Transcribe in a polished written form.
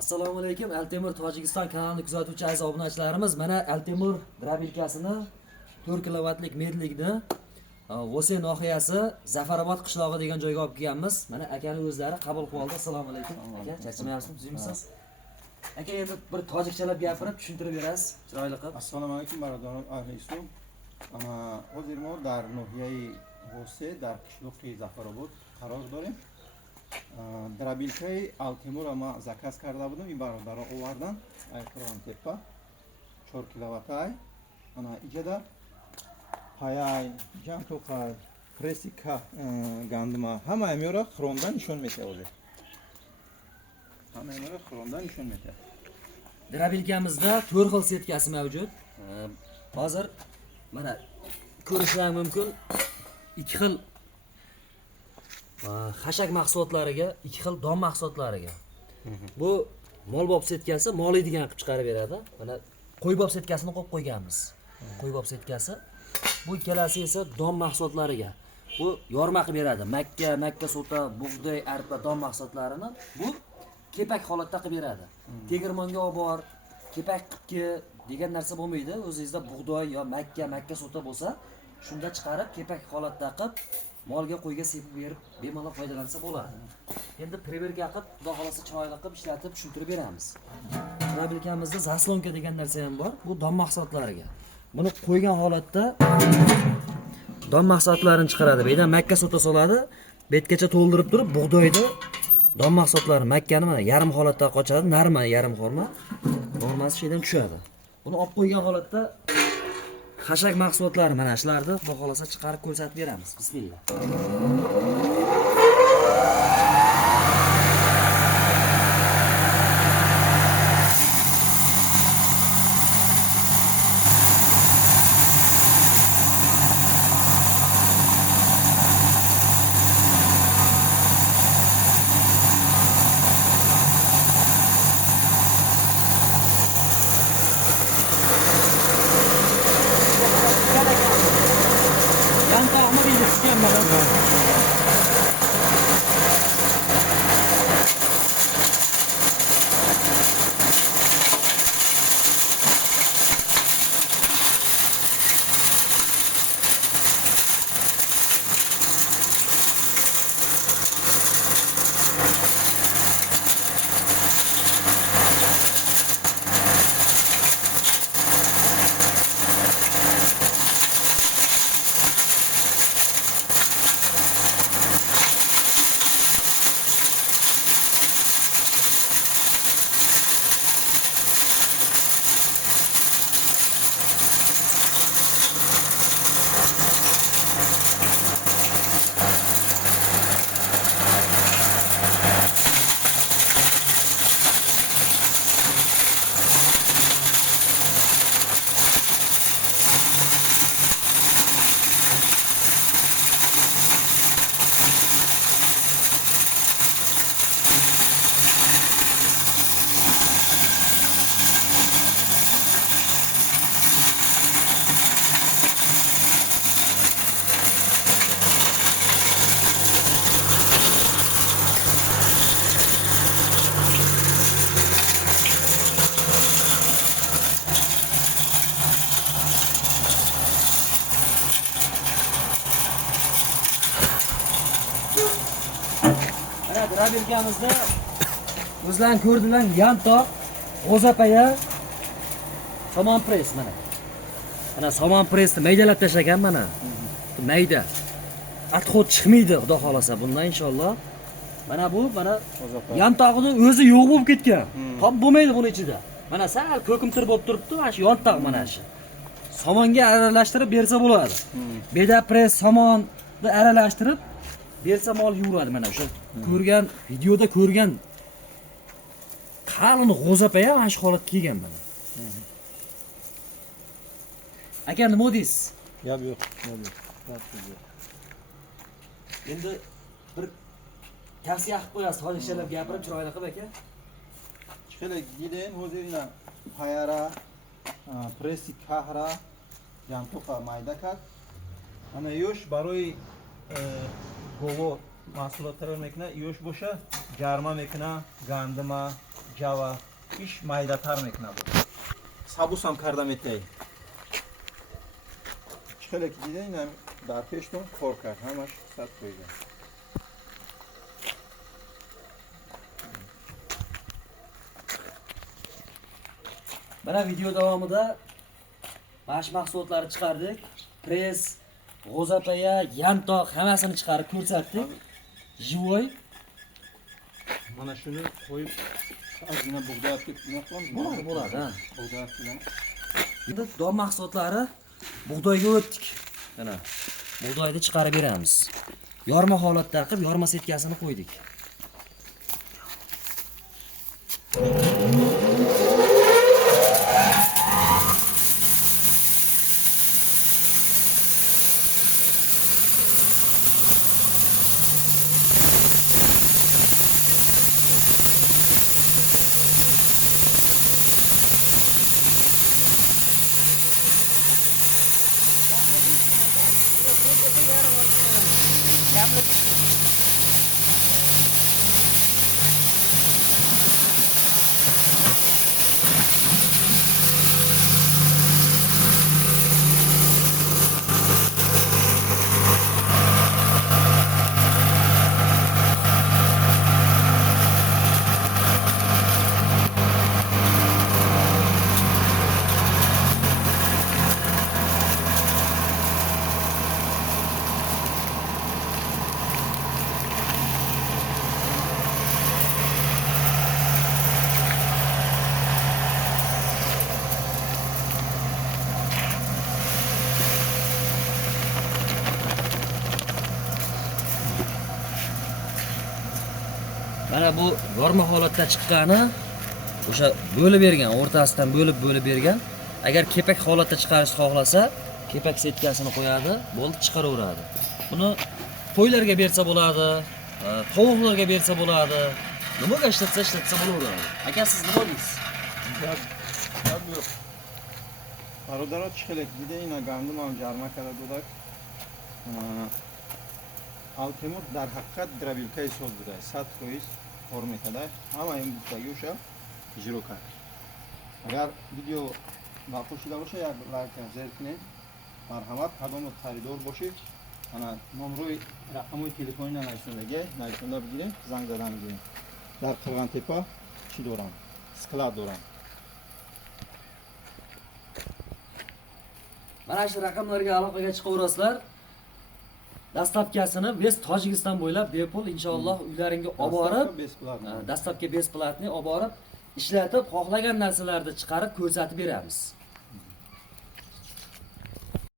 Assalomu alaykum. Altemur Tojikiston kanalini kuzatuvchi aziz obunachilarimiz, mana Altemur drabilkasini 4 kilovatlik medlikni Vosen nohiyasi Zafarobod qishlog'i degan joyga olib kelganmiz. Mana akaning o'zlari qabul qilib oldi. Assalomu alaykum. Aka, charchamayapsizmi? Tuzimsiz? Aka, endi bir tojikchalab gapirib tushuntirib berasiz, chiroyli qilib. Assalomu alaykum barodaron ahli islom. Hozir ما در ناحیه وسه در قشلوق زفرآباد قرار داریم. درابیلکای التیمور ما заказ کرده بودم. این برادرها آوردن. ایکران تپا 4 کیلووات. انا اینجا پایای جانتوقای پرسیکا گندما همه میاره خروندن نشون میده اولی. همه میاره خروندن نشون میده. Drabilkamizda 4 xil setkasi mavjud. Hozir mana ko'rishingiz mumkin. 2 xil xashak mahsulotlariga, 2 xil don mahsulotlariga. Bu molbob setkasi moliydigan qilib chiqarib beradi. Mana qo'ybob setkasini qo'yib qo'yganmiz. Qo'ybob setkasi. Bu ikkalasi esa don mahsulotlariga. Bu yorma qilib beradi. Makka sota, bug'doy, arpa don mahsulotlarini bu kepak holatda qilib beradi. Tegirmonga olib bor, kepak qilib degan narsa bo'lmaydi. O'zingizda bug'doy yo makka sota bo'lsa, shunda chiqarib kepak holatda qilib molga qo'yga sepib berib bemalol foydalansa bo'ladi. Endi preverga qilib, xudo xolasa chiroyli qilib ishlatib tushuntirib beramiz. Drabilkamizda zaslonka degan narsa ham bor. Bu don mahsulotlariga. Buni qo'ygan holatda don mahsulotlarini chiqaradi. Bu yerdan makka sota soladi, betgacha to'ldirib turib bug'doyni don mahsulotlari makkani mana yarim holatda qochadi, narma yarim xorma. Normasi shaydan tushadi. Buni olib qo'ygan holatda xashak mahsulotlari mana shularni xudo xolasa chiqarib ko'rsatib beramiz. Bismillah. Drabilkamizda o'zlaring ko'rdilar, yantoq, g'o'zapaya, somon press mana. Mana somon pressni maydalab tashlagan mana. Mayda. Atxot chiqmaydi, xudo xolasa bundan inshaalloh. Mana bu, mana yantog'ini o'zi yo'q bo'lib ketgan. Top bo'lmaydi buni ichida. Mana sal ko'kimtir bo'lib turibdi, mana shu yantoq mana shu. Somonga aralashtirib bersa bo'ladi. Beda press somonni aralashtirib bersa mol yuradi mana o'sha ko'rgan videoda ko'rgan qalin g'o'zapaya mana shu holatga kelgan mana. Aka nima deysiz? Yo'q. Endi bir tavsiya qilib qo'yasiz, tojikchalab gapirib chiroyli qilib aka. Chiqile gidin hozirina payara pressik kahra jantoqa mayda kat. Ana yosh baroy govo mahsulotlar mekna yosh bo'sha garma mekna gandima Java ish maydatar mekinadi. Sabus ham kardam etay. Chiqilak deydi, ina dar peshton korkar, hamash sat qo'ygan. Mana video davomida bash mahsulotlarni chiqardik. Press, g'o'zapaya, yantoq hammasini chiqarib ko'rsatdik. Jivoy. Mana shuni qo'yib ozgina bug'doyga nima qilamiz? Bo'ladi, ha. Bug'doy bilan. Endi don mahsulotlari bug'doyga o'tdik. Mana bug'doyni chiqarib beramiz. Yorma holatda qilib, yorma setkasini qo'ydik. Mana bu yorma holatda chiqqani o'sha bo'lib bergan, o'rtasidan bo'lib bergan. Agar kepak holatda chiqarishni xohlasa, kepak setkasini qo'yadi, bo'ldi chiqaraveradi. Buni qo'ylarga bersa bo'ladi, tovuqlarga bersa bo'ladi. Nimaga ishlatsa bo'laveradi. Aka siz nima deysiz? Gap yo'q. Barodarlar chiqilak deydi, ina gandum ham jarma qiladi bular. Altemur dar haqiqat drabilkay so'z buday. 100% hormetada hamma ham buzdagi o'sha ijroka. Agar video ma'qul shida bo'lsa, like zerkning. Marhamat, qadam xaridor bo'lib, ana nomro'y raqamli telefondan aytsanlarga, aytsanlar bigiring, zang zadan bigiring. Dar qirg'an tepa chidoram. Sklad doram. Mana shu raqamlarga aloqaga chiqaverasizlar. Dastavkasini West Tojikiston bo'ylab bepul inshaalloh uylaringga olib borib, dastavka besplatni olib borib, ishlatib, xohlagan narsalarni chiqarib ko'rsatib beramiz.